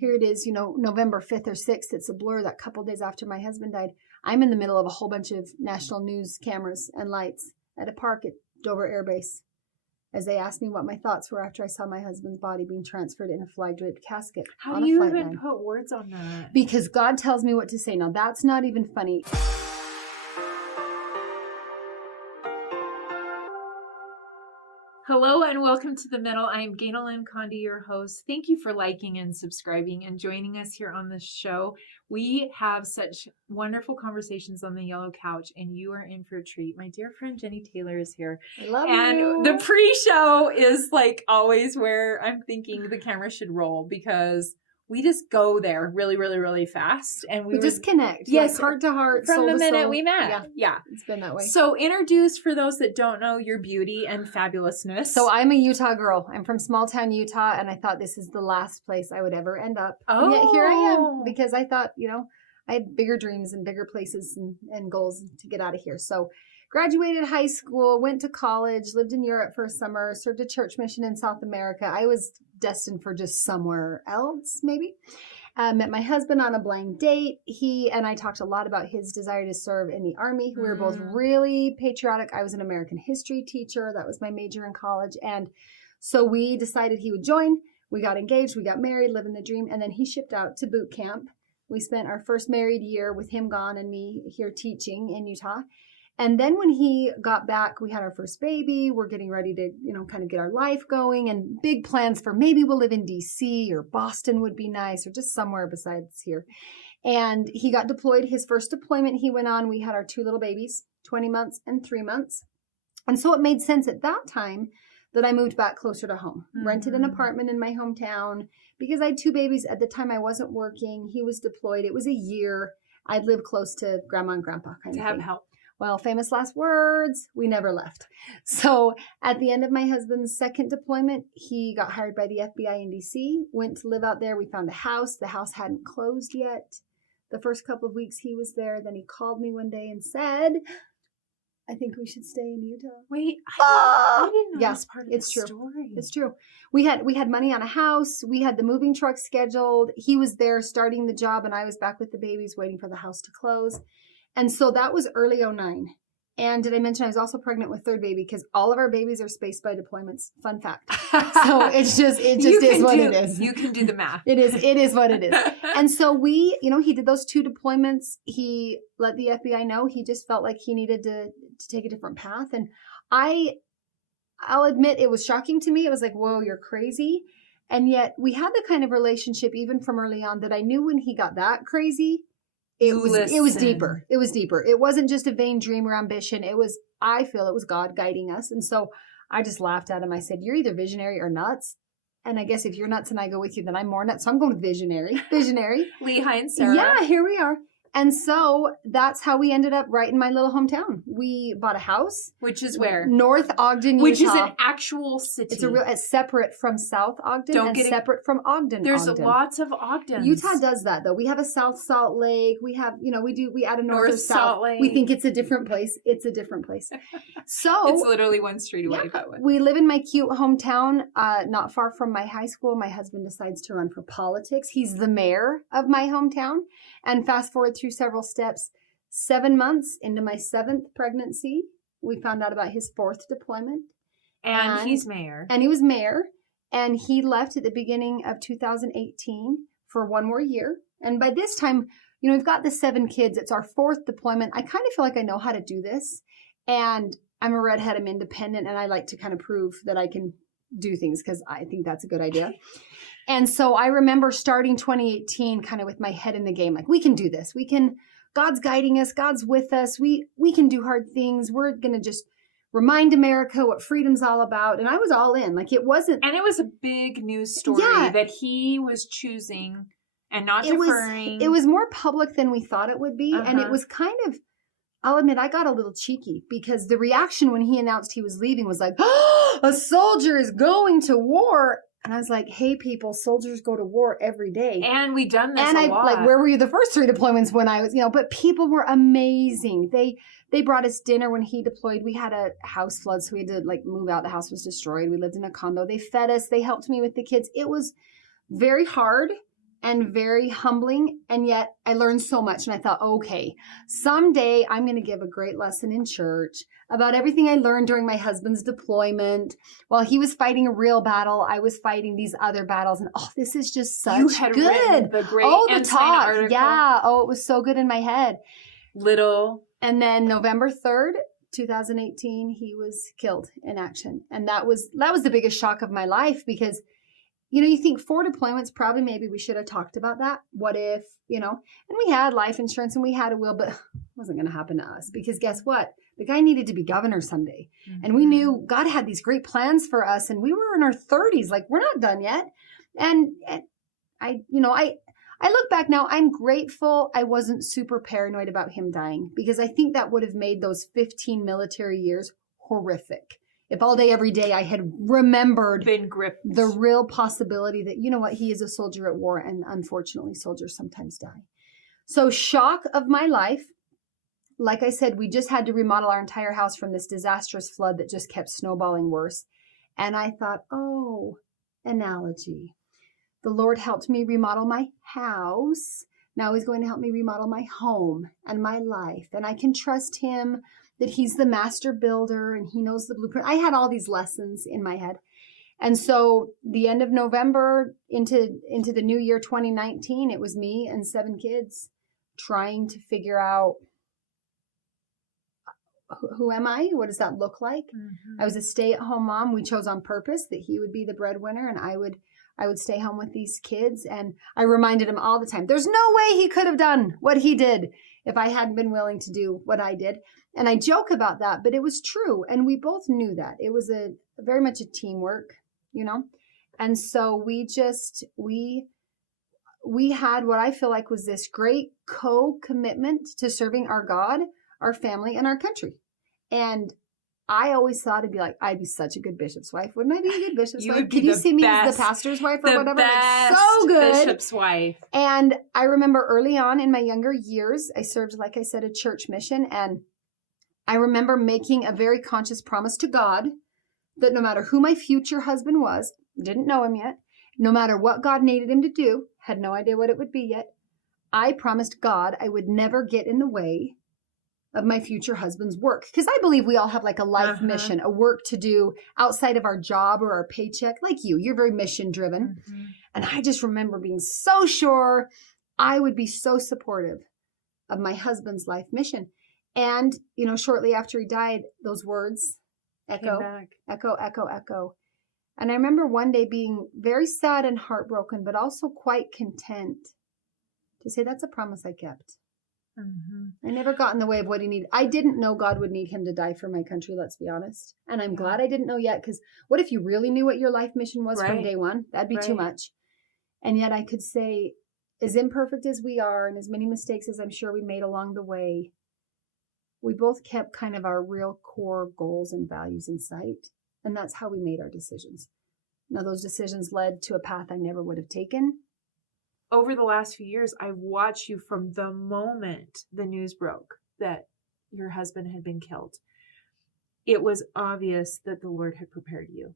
Here it is, November 5th or 6th. It's a blur that couple days after my husband died. I'm in the middle of a whole bunch of national news cameras and lights at a park at Dover Air Base as they asked me what my thoughts were after I saw my husband's body being transferred in a flag-draped casket. How do you even put words on that? Because God tells me what to say. Now, that's not even funny. Hello and welcome to The Middle. I am Ganel-Lyn, your host. Thank you for liking and subscribing and joining us here on this show. We have such wonderful conversations on the yellow couch, and you are in for a treat. My dear friend Jennie Taylor is here. I love and you. The pre-show is like always where I'm thinking the camera should roll because we just go there really, really, really fast. And we just connect. Yes. Like heart to heart. From soul the to minute soul. we met. Yeah. It's been that way. So introduce for those that don't know your beauty and fabulousness. So I'm a Utah girl. I'm from small town Utah. And I thought this is the last place I would ever end up. Oh. And yet here I am because I thought, I had bigger dreams and bigger places and goals to get out of here. So graduated high school, went to college, lived in Europe for a summer, served a church mission in South America. I was destined for just somewhere else, maybe. Met my husband on a blind date. He and I talked a lot about his desire to serve in the Army. We were both really patriotic. I was an American history teacher. That was my major in college. And so we decided he would join. We got engaged. We got married, living the dream. And then he shipped out to boot camp. We spent our first married year with him gone and me here teaching in Utah. And then when he got back, we had our first baby. We're getting ready to, kind of get our life going and big plans for maybe we'll live in DC or Boston would be nice or just somewhere besides here. And he got deployed. His first deployment he went on, we had our two little babies, 20 months and 3 months. And so it made sense at that time that I moved back closer to home, rented an apartment in my hometown because I had two babies. At the time I wasn't working. He was deployed. It was a year. I'd live close to grandma and grandpa kind of to have thing. help. Well, famous last words, we never left. So at the end of my husband's second deployment, he got hired by the FBI in DC, went to live out there. We found a house. The house hadn't closed yet. The first couple of weeks he was there. Then he called me one day and said, I think we should stay in Utah. Wait, I didn't know this part of the true. story. It's true. We had money on a house. We had the moving truck scheduled. He was there starting the job and I was back with the babies waiting for the house to close. And so that was early 2009. And did I mention I was also pregnant with third baby because all of our babies are spaced by deployments. Fun fact. So it just is what it is. You can do the math. It is what it is. And so we, he did those two deployments. He let the FBI know he just felt like he needed to take a different path. And I'll admit it was shocking to me. It was like, whoa, you're crazy. And yet we had the kind of relationship even from early on that I knew when he got that crazy, it was deeper. It was deeper. It wasn't just a vain dream or ambition. I feel it was God guiding us. And so I just laughed at him. I said, you're either visionary or nuts. And I guess if you're nuts and I go with you, then I'm more nuts. So I'm going with visionary. Lehi and Sarah. Yeah, here we are. And so that's how we ended up right in my little hometown. We bought a house. Which is where? North Ogden, Utah. Which is an actual city. It's separate from South Ogden separate from Ogden. There's lots of Ogdens. Utah does that though. We have a South Salt Lake. We have, we add a North or South. Salt Lake. We think it's a different place. It's a different place. So it's literally one street away. Yeah, we live in my cute hometown, not far from my high school. My husband decides to run for politics. He's the mayor of my hometown. And fast forward through several steps, 7 months into my 7th pregnancy, we found out about his 4th deployment. And he's mayor. And he was mayor. And he left at the beginning of 2018 for one more year. And by this time, we've got the 7 kids. It's our 4th deployment. I kind of feel like I know how to do this. And I'm a redhead. I'm independent. And I like to kind of prove that I can do things because I think that's a good idea. And so I remember starting 2018 kind of with my head in the game. Like, we can do this. God's guiding us. God's with us. We can do hard things. We're going to just remind America what freedom's all about. And I was all in. Like, it wasn't. And it was a big news story that he was choosing and not deferring. It was more public than we thought it would be. And it was kind of, I'll admit, I got a little cheeky because the reaction when he announced he was leaving was like, oh, a soldier is going to war. And I was like, hey, people, soldiers go to war every day. And we done this a lot. Like, where were you the first 3 deployments when I was, but people were amazing. They brought us dinner when he deployed. We had a house flood, so we had to move out. The house was destroyed. We lived in a condo. They fed us. They helped me with the kids. It was very hard. and very humbling. And yet I learned so much. And I thought, okay, someday I'm going to give a great lesson in church about everything I learned during my husband's deployment. While he was fighting a real battle, I was fighting these other battles. And this is just such you had good. Written the great the talk. article. Yeah. It was so good in my head. And then November 3rd, 2018, he was killed in action. And that was the biggest shock of my life, because you think 4 deployments, probably maybe we should have talked about that. What if, and we had life insurance and we had a will, but it wasn't going to happen to us, because guess what? The guy needed to be governor someday. Mm-hmm. And we knew God had these great plans for us, and we were in our 30s, like we're not done yet. And I look back now, I'm grateful I wasn't super paranoid about him dying, because I think that would have made those 15 military years horrific. If all day, every day I had remembered the real possibility that, he is a soldier at war, and unfortunately soldiers sometimes die. So shock of my life. Like I said, we just had to remodel our entire house from this disastrous flood that just kept snowballing worse. And I thought, analogy. The Lord helped me remodel my house. Now he's going to help me remodel my home and my life. And I can trust him that he's the master builder and he knows the blueprint. I had all these lessons in my head. And so the end of November into the new year, 2019, it was me and 7 kids trying to figure out, who am I? What does that look like? Mm-hmm. I was a stay-at-home mom. We chose on purpose that he would be the breadwinner and I would stay home with these kids. And I reminded him all the time, there's no way he could have done what he did if I hadn't been willing to do what I did. And I joke about that, but it was true. And we both knew that. It was very much a teamwork, And so we had what I feel like was this great co-commitment to serving our God, our family, and our country. And I always thought it'd be like, I'd be such a good bishop's wife. Wouldn't I be a good bishop's wife? Could you see me as the pastor's wife or whatever? Like, so good. Bishop's wife. And I remember early on in my younger years, I served, like I said, a church mission. And I remember making a very conscious promise to God that no matter who my future husband was, didn't know him yet, no matter what God needed him to do, had no idea what it would be yet, I promised God I would never get in the way of my future husband's work. Because I believe we all have like a life mission, a work to do outside of our job or our paycheck. Like you're very mission driven. Mm-hmm. And I just remember being so sure I would be so supportive of my husband's life mission. And, shortly after he died, those words echo, echo, echo, echo. And I remember one day being very sad and heartbroken, but also quite content to say that's a promise I kept. Mm-hmm. I never got in the way of what he needed. I didn't know God would need him to die for my country, let's be honest. And I'm glad I didn't know yet, because what if you really knew what your life mission was from day one? That'd be too much. And yet I could say, as imperfect as we are and as many mistakes as I'm sure we made along the way, we both kept kind of our real core goals and values in sight. And that's how we made our decisions. Now, those decisions led to a path I never would have taken. Over the last few years, I've watched you from the moment the news broke that your husband had been killed. It was obvious that the Lord had prepared you.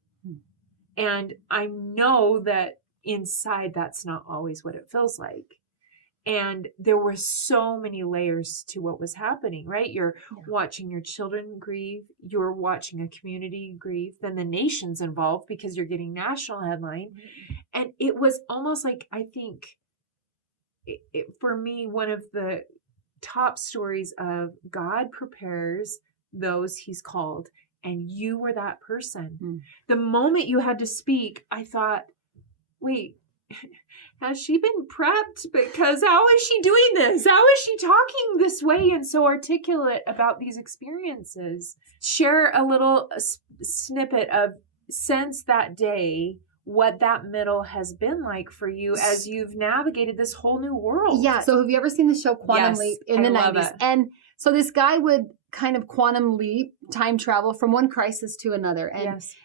And I know that inside that's not always what it feels like. And there were so many layers to what was happening, right? You're watching your children grieve. You're watching a community grieve. Then the nation's involved because you're getting national headline. Mm-hmm. And it was almost like, I think, for me, one of the top stories of God prepares those he's called. And you were that person. Mm. The moment you had to speak, I thought, wait, has she been prepped? Because how is she doing this? How is she talking this way and so articulate about these experiences? Share a little snippet of, since that day, what that middle has been like for you as you've navigated this whole new world. Yeah. So have you ever seen the show Quantum Leap in the 90s? And so this guy would kind of quantum leap, time travel from one crisis to another.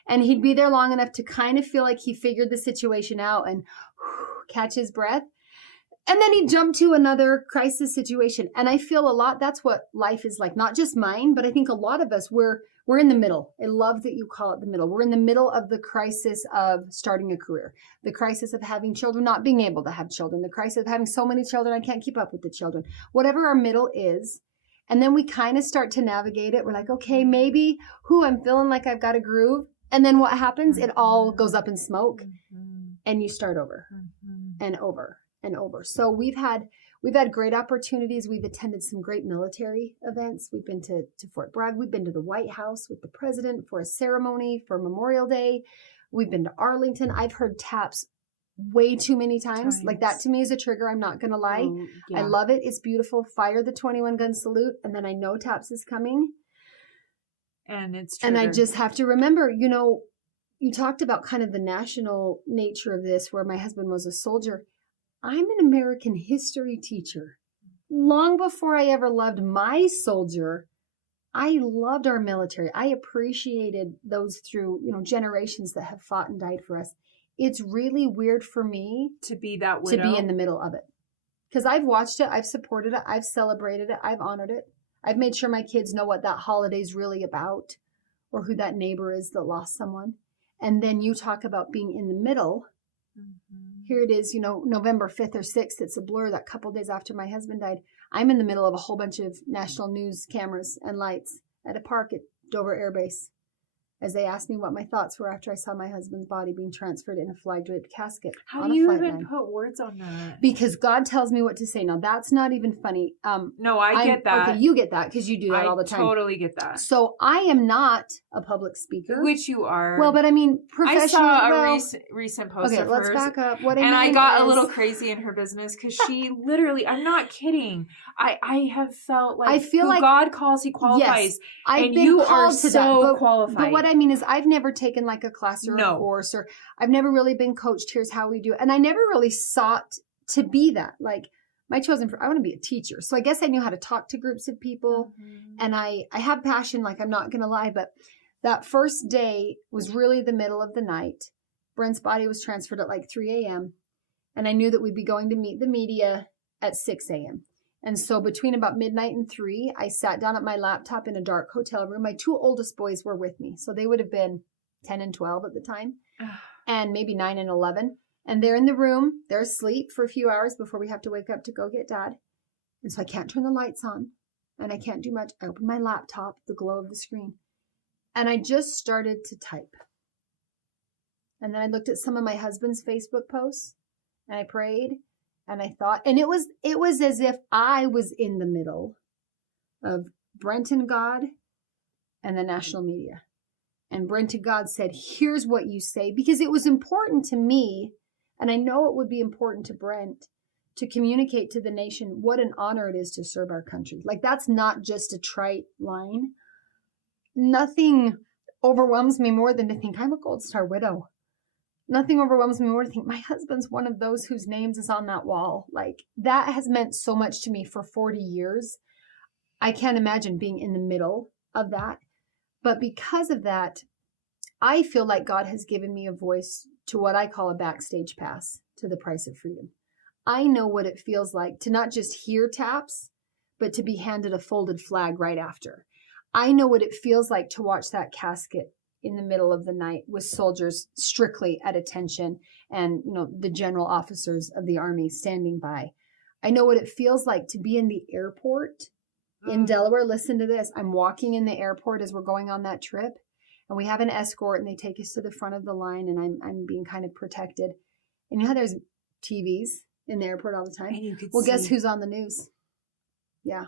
And he'd be there long enough to kind of feel like he figured the situation out and catch his breath. And then he jumped to another crisis situation. And I feel a lot, that's what life is like, not just mine, but I think a lot of us, we're in the middle. I love that you call it the middle. We're in the middle of the crisis of starting a career, the crisis of having children, not being able to have children, the crisis of having so many children, I can't keep up with the children, whatever our middle is. And then we kind of start to navigate it. We're like, okay, maybe, I'm feeling like I've got a groove. And then what happens? It all goes up in smoke and you start over and over and over. So we've had great opportunities. We've attended some great military events. We've been to Fort Bragg. We've been to the White House with the president for a ceremony for Memorial Day. We've been to Arlington. I've heard taps way too many times. Like that to me is a trigger. I'm not going to lie. I love it. It's beautiful. Fire the 21 gun salute. And then I know taps is coming. And it's triggered. And I just have to remember, you talked about kind of the national nature of this, where my husband was a soldier. I'm an American history teacher. Long before I ever loved my soldier, I loved our military. I appreciated those through, generations that have fought and died for us. It's really weird for me to be that widow, to be in the middle of it. Because I've watched it, I've supported it, I've celebrated it, I've honored it. I've made sure my kids know what that holiday's really about or who that neighbor is that lost someone. And then you talk about being in the middle. Here it is, November 5th or 6th. It's a blur that couple days after my husband died. I'm in the middle of a whole bunch of national news cameras and lights at a park at Dover Air Base as they asked me what my thoughts were after I saw my husband's body being transferred in a flag-draped casket. How do you even put words on that? Because God tells me what to say. Now, that's not even funny. No, I get that. Okay, you get that because you do that all the time. I totally get that. So I am not a public speaker. Which you are. Well, but I mean, professionally. I saw a recent post of hers. Okay, let's back up. I got a little crazy in her business because she literally, I'm not kidding. I have felt like I feel like God calls, he qualifies. Yes, I've been you called are to so that, qualified. But what I mean is I've never taken like a class or a course, or I've never really been coached. Here's how we do it. And I never really sought to be that. Like I want to be a teacher. So I guess I knew how to talk to groups of people. And I have passion, like I'm not going to lie. But that first day was really the middle of the night. Brent's body was transferred at like 3 a.m. And I knew that we'd be going to meet the media at 6 a.m. And so between about midnight and 3, I sat down at my laptop in a dark hotel room. My 2 oldest boys were with me. So they would have been 10 and 12 at the time, and maybe 9 and 11. And they're in the room. They're asleep for a few hours before we have to wake up to go get Dad. And so I can't turn the lights on, and I can't do much. I opened my laptop, the glow of the screen, and I just started to type. And then I looked at some of my husband's Facebook posts, and I prayed. And I thought, and it was as if I was in the middle of Brent and God and the national media. And Brent and God said, here's what you say, because it was important to me, and I know it would be important to Brent, to communicate to the nation what an honor it is to serve our country. Like that's not just a trite line. Nothing overwhelms me more than to think I'm a Gold Star widow. Nothing overwhelms me more to think my husband's one of those whose names is on that wall. Like that has meant so much to me for 40 years. I can't imagine being in the middle of that. But because of that, I feel like God has given me a voice to what I call a backstage pass to the price of freedom. I know what it feels like to not just hear taps, but to be handed a folded flag right after. I know what it feels like to watch that casket in the middle of the night with soldiers strictly at attention and, the general officers of the Army standing by. I know what it feels like to be in the airport in Delaware. Listen to this. I'm walking in the airport as we're going on that trip, and we have an escort, and they take us to the front of the line, and I'm being kind of protected. And you know how there's TVs in the airport all the time? Guess who's on the news? Yeah.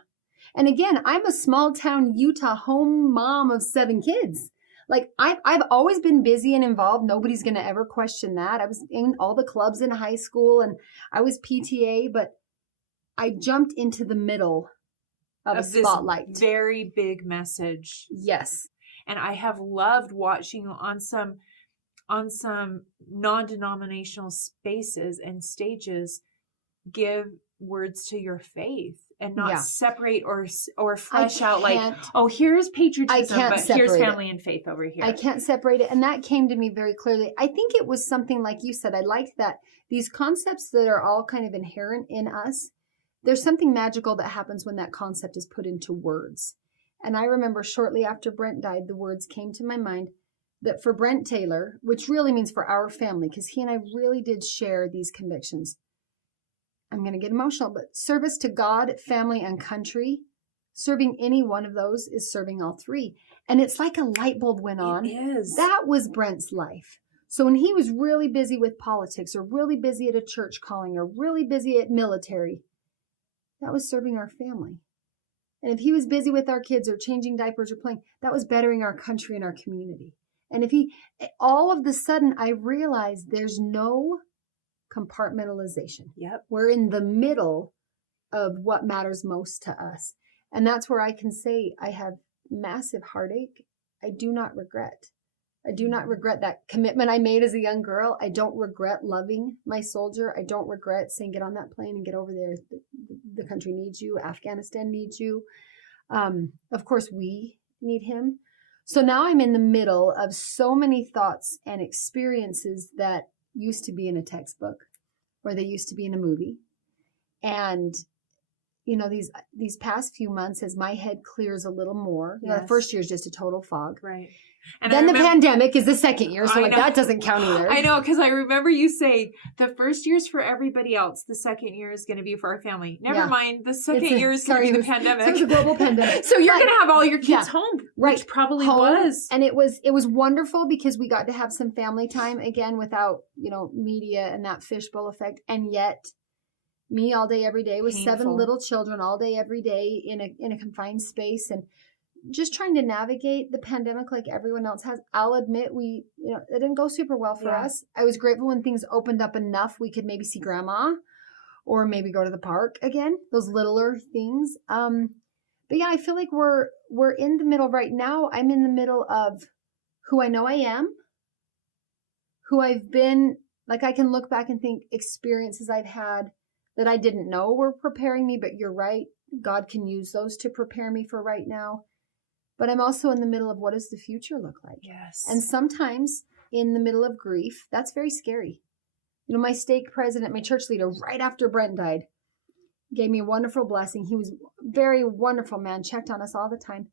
And again, I'm a small town Utah home mom of 7 kids. Like I've always been busy and involved. Nobody's going to ever question that. I was in all the clubs in high school, and I was PTA, but I jumped into the middle of a spotlight. This very big message. Yes. And I have loved watching on some non-denominational spaces and stages give words to your faith and not Yeah. separate or flesh out like, can't- oh, here's patriotism, can't but here's separate family and faith over here. I can't separate it. And that came to me very clearly. I think it was something like you said. I liked that these concepts that are all kind of inherent in us, there's something magical that happens when that concept is put into words. And I remember shortly after Brent died, the words came to my mind that for Brent Taylor, which really means for our family, because he and I really did share these convictions. I'm going to get emotional, but service to God, family, and country, serving any one of those is serving all three. And it's like a light bulb went on. It is. That was Brent's life. So when he was really busy with politics or really busy at a church calling or really busy at military, that was serving our family. And if he was busy with our kids or changing diapers or playing, that was bettering our country and our community. And if all of the sudden I realized there's no compartmentalization. Yep. We're in the middle of what matters most to us. And that's where I can say I have massive heartache. I do not regret. I do not regret that commitment I made as a young girl. I don't regret loving my soldier. I don't regret saying, get on that plane and get over there. The country needs you. Afghanistan needs you. Of course, we need him. So now I'm in the middle of so many thoughts and experiences that used to be in a textbook or they used to be in a movie. And you know, these past few months, as my head clears a little more, you know, the first year is just a total fog. Right. And then the pandemic is the second year, so like that doesn't count either. I know, because I remember you saying the first year's for everybody else. The second year is going to be for our family. Never mind, the second year is going to be the pandemic. So it's a global pandemic. So you're going to have all your kids home, which probably was. And it was wonderful because we got to have some family time again without, you know, media and that fishbowl effect. And yet, me all day, every day with 7 little children all day, every day in a confined space and just trying to navigate the pandemic like everyone else has. I'll admit it didn't go super well for us. I was grateful when things opened up enough we could maybe see grandma or maybe go to the park again, those littler things. But yeah, I feel like we're in the middle right now. I'm in the middle of who I know I am, who I've been. Like I can look back and think experiences I've had that I didn't know were preparing me, but you're right. God can use those to prepare me for right now. But I'm also in the middle of what does the future look like? Yes. And sometimes in the middle of grief, that's very scary. You know, my stake president, my church leader, right after Brent died, gave me a wonderful blessing. He was a very wonderful man, checked on us all the time.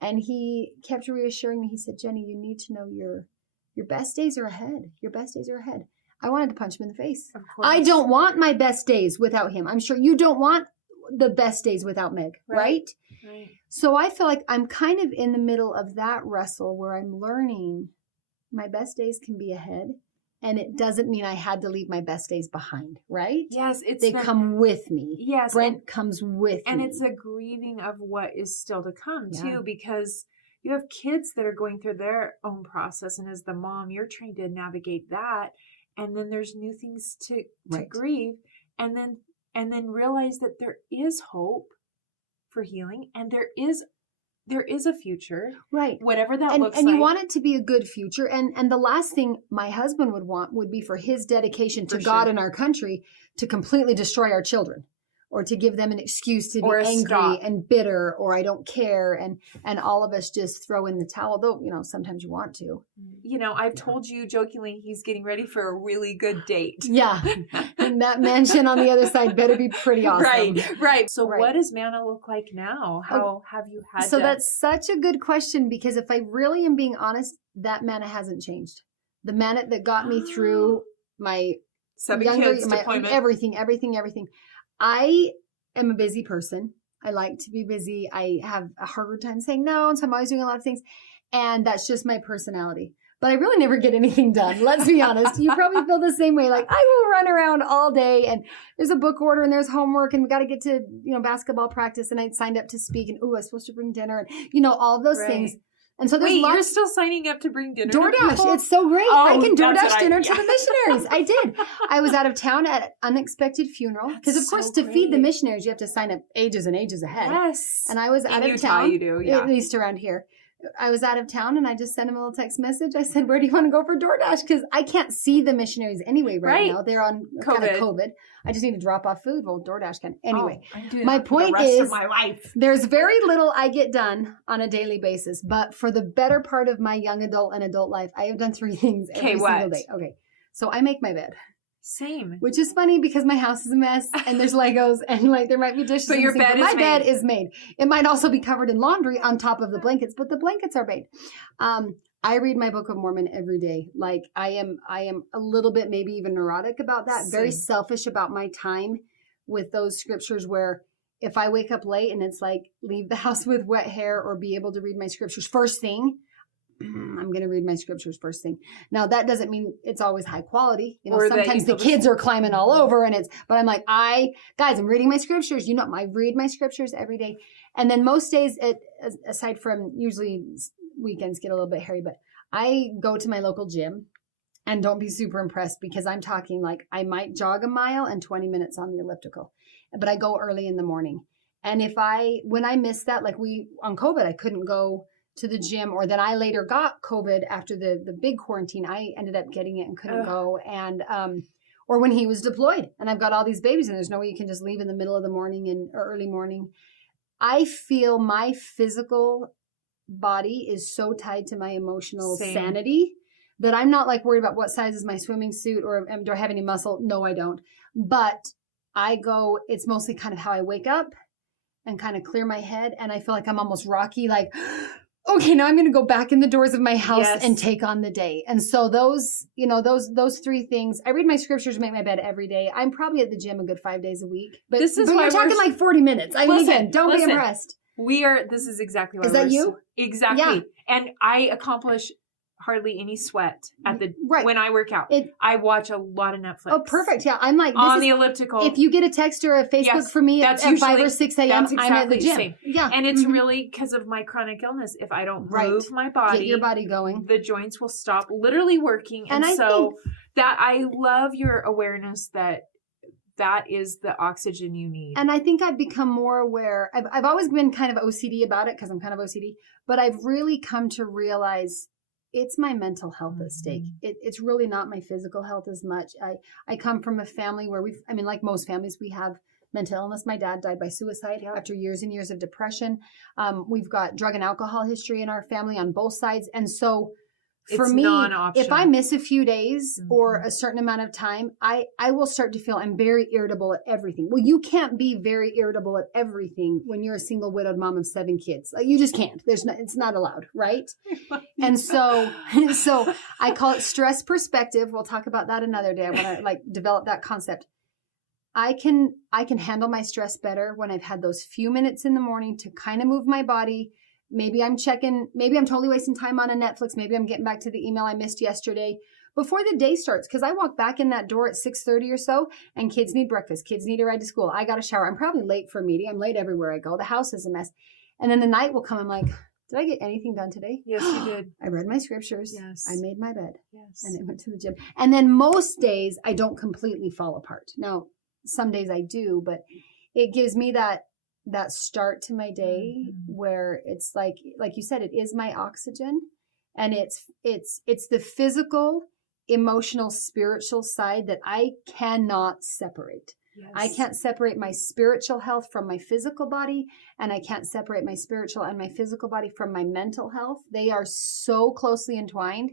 And he kept reassuring me. He said, Jennie, you need to know your best days are ahead. Your best days are ahead. I wanted to punch him in the face. Of course. I don't want my best days without him. I'm sure you don't want the best days without Meg, right? Right. So I feel like I'm kind of in the middle of that wrestle where I'm learning my best days can be ahead. And it doesn't mean I had to leave my best days behind, right? Yes. They come with me. Yes. Brent comes with me. And it's a grieving of what is still to come too, Yeah. because you have kids that are going through their own process. And as the mom, you're trying to navigate that. And then there's new things to grieve. And then realize that there is hope for healing and there is a future. Right. Whatever that looks like. And you want it to be a good future. And the last thing my husband would want would be for his dedication to God and our country to completely destroy our children or to give them an excuse to be angry and bitter or I don't care and all of us just throw in the towel, though, you know, sometimes you want to. You know, I've told you jokingly he's getting ready for a really good date. Yeah. And that mansion on the other side better be pretty awesome. Right. So what does manna look like now? How have you had So that's such a good question because if I really am being honest, that manna hasn't changed. The manna that got me through my 7 kids deployment. Everything. I am a busy person. I like to be busy. I have a harder time saying no, and so I'm always doing a lot of things. And that's just my personality. But I really never get anything done. Let's be honest. You probably feel the same way. Like I will run around all day and there's a book order and there's homework and we got to get to, you know, basketball practice and I signed up to speak and I was supposed to bring dinner and, you know, all of those things. And so there's you're still signing up to bring dinner DoorDash. to people? It's so great. I can DoorDash dinner to the missionaries. I did. I was out of town at an unexpected funeral. Because, of course, to feed the missionaries, you have to sign up ages and ages ahead. Yes. And I was out of Utah, town. you do, yeah. At least around here. I was out of town and I just sent him a little text message. I said, where do you want to go for DoorDash? Because I can't see the missionaries anyway right now. They're on kind of COVID. I just need to drop off food. Well, DoorDash can. Anyway, my point is my life. There's very little I get done on a daily basis. But for the better part of my young adult and adult life, I have done 3 things every single day. Okay. So I make my bed. Same. Which is funny because my house is a mess and there's Legos and like there might be dishes. But your bed is my made. Bed is made. It might also be covered in laundry on top of the blankets, but the blankets are made. I read my Book of Mormon every day. Like I am a little bit maybe even neurotic about that. Same. Very selfish about my time with those scriptures where if I wake up late and it's like leave the house with wet hair or be able to read my scriptures first thing, I'm going to read my scriptures first thing. Now that doesn't mean it's always high quality. You know, Or sometimes the kids are climbing all over but I'm like, guys, I'm reading my scriptures. You know, I read my scriptures every day. And then most days, aside from usually weekends get a little bit hairy, but I go to my local gym and don't be super impressed because I'm talking like I might jog a mile and 20 minutes on the elliptical, but I go early in the morning. And when I missed that, like on COVID, I couldn't go to the gym, or then I later got COVID after the big quarantine. I ended up getting it and couldn't go. And, or when he was deployed and I've got all these babies and there's no way you can just leave in the middle of the morning or early morning. I feel my physical body is so tied to my emotional sanity that I'm not like worried about what size is my swimming suit or do I have any muscle? No, I don't. But it's mostly kind of how I wake up and kind of clear my head. And I feel like I'm almost Rocky, like, okay, now I'm going to go back in the doors of my house and take on the day. And so those 3 things, I read my scriptures, make my bed every day. I'm probably at the gym a good 5 days a week, but we're talking like 40 minutes. I mean, again, don't be impressed. This is exactly what is that you? Exactly. Yeah. And I accomplish hardly any sweat when I work out. I watch a lot of Netflix. Oh, perfect. Yeah. I'm like, on the elliptical. If you get a text or a Facebook from me at 5 or 6 a.m., I'm at the gym. Same. Yeah. And it's really because of my chronic illness. If I don't move my body, get your body going, the joints will stop literally working. And I love your awareness that is the oxygen you need. And I think I've become more aware. I've always been kind of OCD about it because I'm kind of OCD, but I've really come to realize it's my mental health at stake. It's really not my physical health as much. I come from a family where like most families, we have mental illness. My dad died by suicide after years and years of depression. We've got drug and alcohol history in our family on both sides. And so for me, if I miss a few days or a certain amount of time, I will start to feel I'm very irritable at everything. Well, you can't be very irritable at everything when you're a single widowed mom of 7 kids. Like, you just can't. It's not allowed, right? And so I call it stress perspective. We'll talk about that another day. I want to develop that concept. I can handle my stress better when I've had those few minutes in the morning to kind of move my body. Maybe I'm totally wasting time on a Netflix. Maybe I'm getting back to the email I missed yesterday before the day starts. Cause I walk back in that door at 6:30 or so and kids need breakfast. Kids need a ride to school. I got a shower. I'm probably late for a meeting. I'm late everywhere I go. The house is a mess. And then the night will come. I'm like, did I get anything done today? Yes, you did. I read my scriptures. Yes. I made my bed. Yes. And I went to the gym. And then most days I don't completely fall apart. Now, some days I do, but it gives me that start to my day where it's like you said, it is my oxygen, and it's the physical, emotional, spiritual side that I cannot separate. Yes. I can't separate my spiritual health from my physical body, and I can't separate my spiritual and my physical body from my mental health. They are so closely entwined,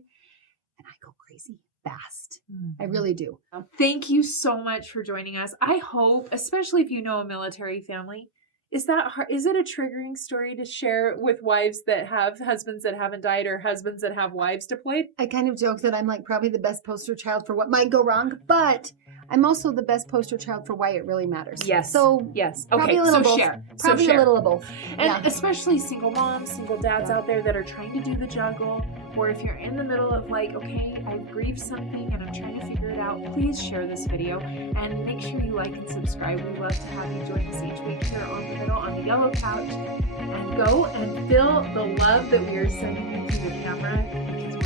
and I go crazy fast. I really do. Thank you so much for joining us. I hope, especially if you know a military family, is it a triggering story to share with wives that have husbands that haven't died or husbands that have wives deployed? I kind of joke that I'm like probably the best poster child for what might go wrong, but I'm also the best poster child for why it really matters. Yes. So yes. Okay. Share. Probably a little of both. And especially single moms, single dads out there that are trying to do the juggle, or if you're in the middle of like, okay, I've grieved something and I'm trying to figure it out, please share this video and make sure you like and subscribe. We love to have you join us each week here on the middle on the yellow couch, and go and feel the love that we are sending you through the camera, because